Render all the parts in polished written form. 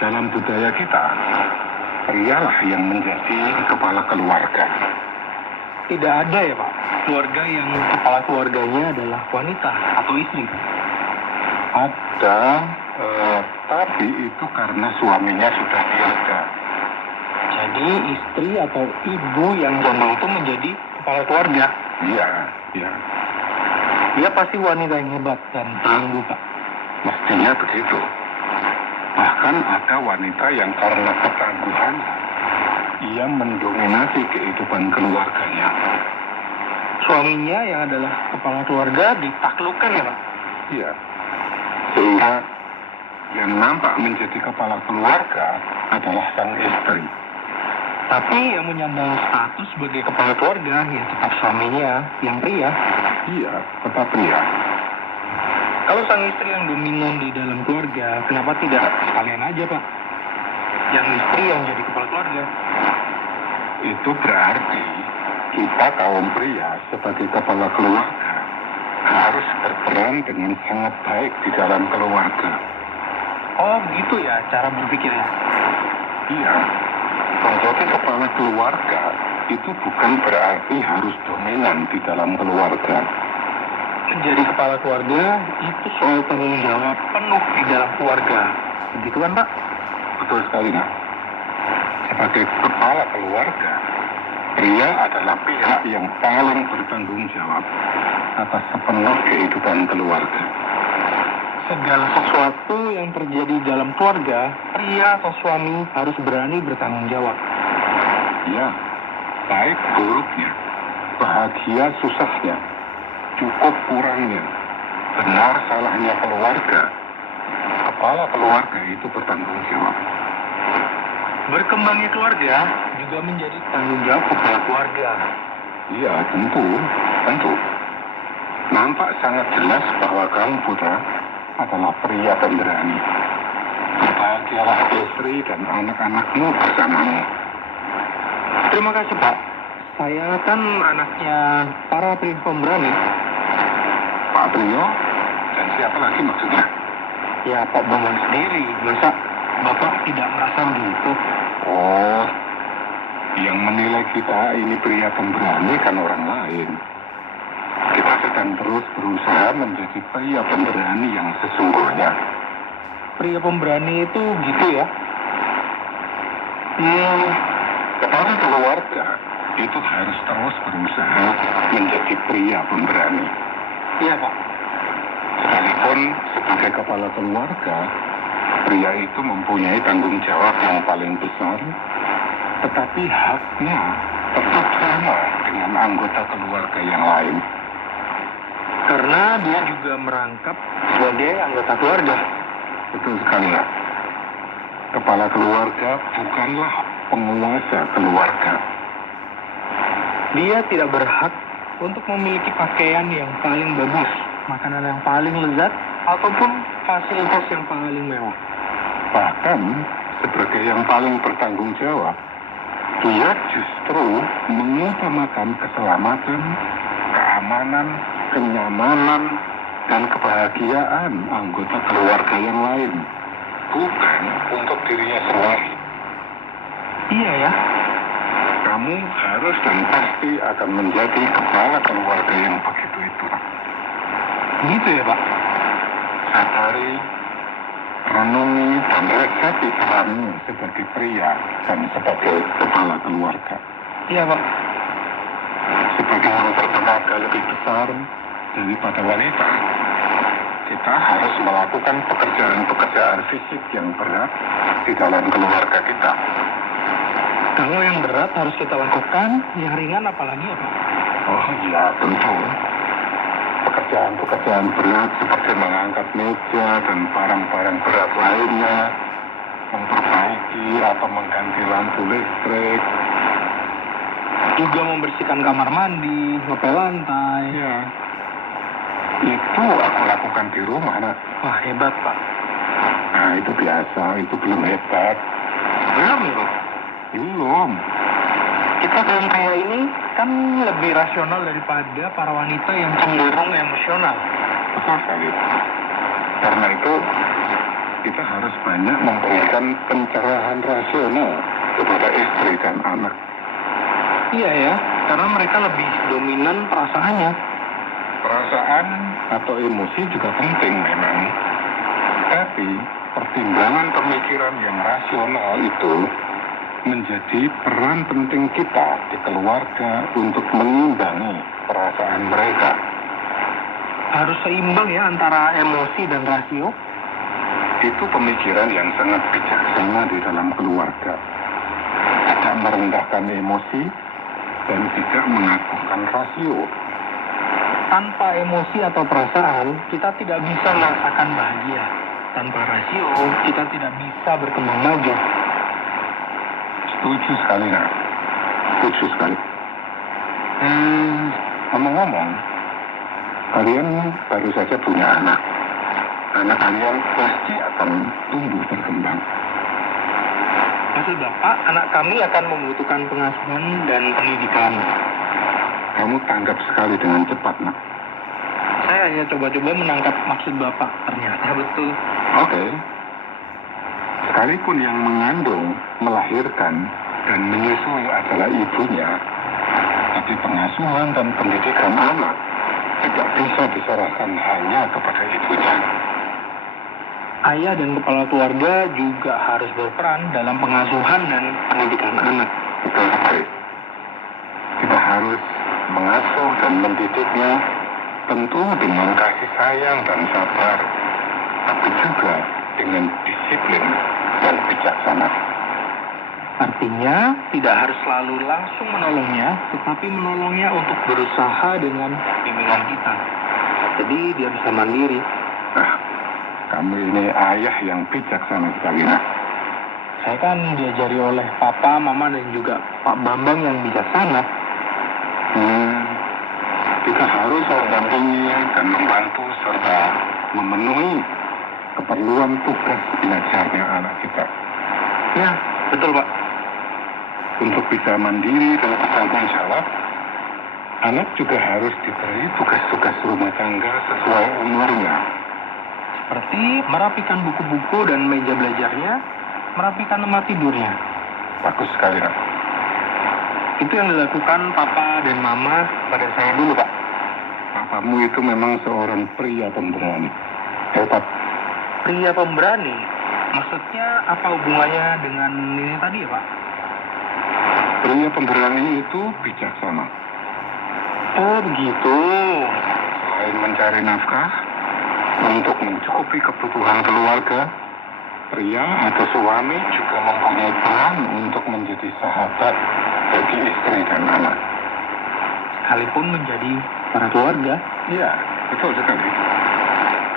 Dalam budaya kita, prialah yang menjadi kepala keluarga. Tidak ada ya Pak, keluarga yang kepala keluarganya adalah wanita atau istri. Ada, tapi itu karena suaminya sudah tiada. Jadi istri atau ibu yang jomblo itu menjadi kepala keluarga. Iya, iya. Dia pasti wanita yang hebat dan tangguh Pak. Mestinya begitu. Bahkan ada wanita yang karena ketangguhan, ia mendominasi kehidupan keluarganya. Suaminya yang adalah kepala keluarga ditaklukkan ya Pak? Iya. Sehingga yang nampak menjadi kepala keluarga adalah sang istri. Tapi yang menyandang status sebagai kepala keluarga ya tetap suaminya yang pria. Iya, tetap pria. Kalau sang istri yang dominan di dalam keluarga, kenapa tidak sekalian aja Pak? Yang istri yang jadi kepala keluarga. Itu berarti kita kaum pria sebagai kepala keluarga harus berperan dengan sangat baik di dalam keluarga. Oh begitu ya cara berpikirnya? Iya. Menjadi kepala keluarga itu bukan berarti harus dominan di dalam keluarga. Menjadi kepala keluarga itu soal tanggung jawab penuh di dalam keluarga. Begitu kan Pak? Betul sekali, Nak. Sebagai kepala keluarga, pria adalah pihak yang paling bertanggung jawab atas sepenuh kehidupan keluarga. Segala sesuatu yang terjadi dalam keluarga, pria atau suami harus berani bertanggung jawab. Ya, baik buruknya, bahagia susahnya, cukup kurangnya, benar salahnya keluarga, kepala keluarga itu bertanggung jawab. Berkembangnya keluarga juga menjadi tanggung jawab kepala keluarga. Iya, tentu. Nampak sangat jelas bahwa kamu putra adalah pria pemberani. Berbahagialah istri dan anak-anakmu bersamamu. Terima kasih Pak. Saya kan anaknya para pria pemberani. Pak Prio dan siapa lagi maksudnya? Ya Pak Bambang sendiri. Masa Bapak tidak merasa begitu? Oh, yang menilai kita ini pria pemberani kan orang lain. Kita sedang terus berusaha menjadi pria pemberani yang sesungguhnya. Pria pemberani itu gitu ya? Kepala keluarga itu harus terus berusaha menjadi pria pemberani. Iya Pak. Sekalipun sebagai kepala keluarga, pria itu mempunyai tanggung jawab yang paling besar, tetapi haknya tetap sama dengan anggota keluarga yang lain. Karena dia juga merangkap sebagai anggota keluarga. Betul sekali, Nak. Kepala keluarga bukanlah penguasa keluarga. Dia tidak berhak untuk memiliki pakaian yang paling bagus, makanan yang paling lezat, ataupun fasilitas yang paling mewah. Bahkan, sebagai yang paling bertanggung jawab, dia justru mengutamakan keselamatan, keamanan, kenyamanan, dan kebahagiaan anggota keluarga yang lain, bukan untuk dirinya sendiri. Iya ya. Kamu harus dan pasti akan menjadi kepala keluarga yang begitu itu. Gitu ya Pak? Sadari, renungi, dan resapi peranmu sebagai pria dan sebagai kepala keluarga. Iya Pak. Sebagai yang bertenaga lebih besar daripada wanita, kita harus melakukan pekerjaan-pekerjaan fisik yang berat di dalam keluarga kita. Kalau yang berat harus kita lakukan, yang ringan apalagi ya Pak? Oh iya, tentu. Pekerjaan-pekerjaan berat seperti mengangkat meja dan barang-barang berat lainnya, memperbaiki atau mengganti lampu listrik, juga membersihkan kamar mandi, ngepel lantai. ya, itu aku lakukan di rumah, Nak. Wah hebat Pak. Nah, itu biasa, itu belum hebat. Belum ya Pak? Belum. Kita kaum pria ini kan lebih rasional daripada para wanita yang cenderung emosional. Betul sekali. Karena itu, kita harus banyak memberikan pencerahan rasional kepada istri dan anak. Iya ya, karena mereka lebih dominan perasaannya. Perasaan atau emosi juga penting memang. Tapi pertimbangan pemikiran yang rasional itu menjadi peran penting kita di keluarga untuk mengimbangi perasaan mereka. Harus seimbang ya antara emosi dan rasio. Itu pemikiran yang sangat bijaksana di dalam keluarga. Tidak merendahkan emosi dan tidak mengaguhkan rasio. Tanpa emosi atau perasaan, kita tidak bisa merasakan bahagia. Tanpa rasio, kita tidak bisa berkembang maju. Setuju sekali, Nak. Setuju sekali. Ngomong-ngomong, kalian baru saja punya anak. Anak kalian pasti akan tumbuh berkembang. Maksud Bapak, anak kami akan membutuhkan pengasuhan dan pendidikan. Kamu tanggap sekali dengan cepat, Nak. Saya hanya coba-coba menangkap maksud Bapak. Ternyata betul. Oke. Sekalipun yang mengandung, melahirkan, dan menyusui adalah ibunya, tapi pengasuhan dan pendidikan anak tidak bisa diserahkan hanya kepada ibunya. Ayah dan kepala keluarga juga harus berperan dalam pengasuhan dan pendidikan anak. Betul sekali. Kita harus mengasuh dan mendidiknya, tentu dengan kasih sayang dan sabar, tapi juga dengan disiplin dan bijaksana. Artinya, tidak harus selalu langsung menolongnya, tetapi menolongnya untuk berusaha dengan bimbingan kita. Jadi, dia bisa mandiri. Nah, kamu ini ayah yang bijaksana sekali, Nak. Saya kan diajari oleh Papa, Mama, dan juga Pak Bambang yang bijaksana. Kita harus mendampingi dan membantu serta memenuhi keperluan tugas belajarnya anak kita. Ya, betul Pak. Untuk bisa mandiri dan bertanggung jawab, anak juga harus diberi tugas-tugas rumah tangga sesuai umurnya. Seperti merapikan buku-buku dan meja belajarnya, merapikan tempat tidurnya. Bagus sekali, Nak. Itu yang dilakukan Papa dan Mama pada saya dulu, Pak. Papamu itu memang seorang pria pemberani. Hebat. Pria pemberani? Maksudnya apa hubungannya dengan ini tadi ya, Pak? Pria pemberani itu bijaksana. Oh, begitu. Selain mencari nafkah untuk mencukupi kebutuhan keluarga, pria atau suami juga mempunyai peran untuk menjadi sahabat bagi istri dan anak. Sekalipun menjadi para keluarga. Iya, betul sekali.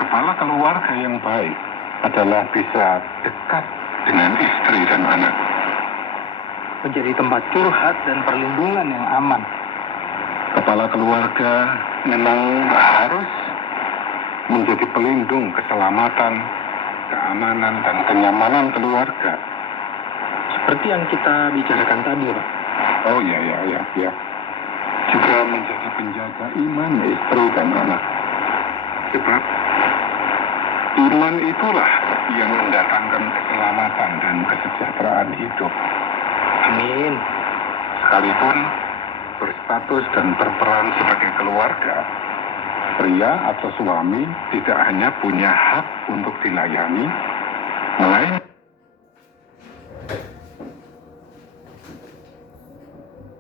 Kepala keluarga yang baik adalah bisa dekat dengan istri dan anak. Menjadi tempat curhat dan perlindungan yang aman. Kepala keluarga memang harus menjadi pelindung keselamatan, keamanan, dan kenyamanan keluarga. Seperti yang kita bicarakan tadi, Pak. Oh iya. Juga menjadi penjaga iman istri dan anak. Sebab iman itulah yang mendatangkan keselamatan dan kesejahteraan hidup. Amin. Sekalipun berstatus dan berperan sebagai keluarga, pria atau suami tidak hanya punya hak untuk dilayani, melainkan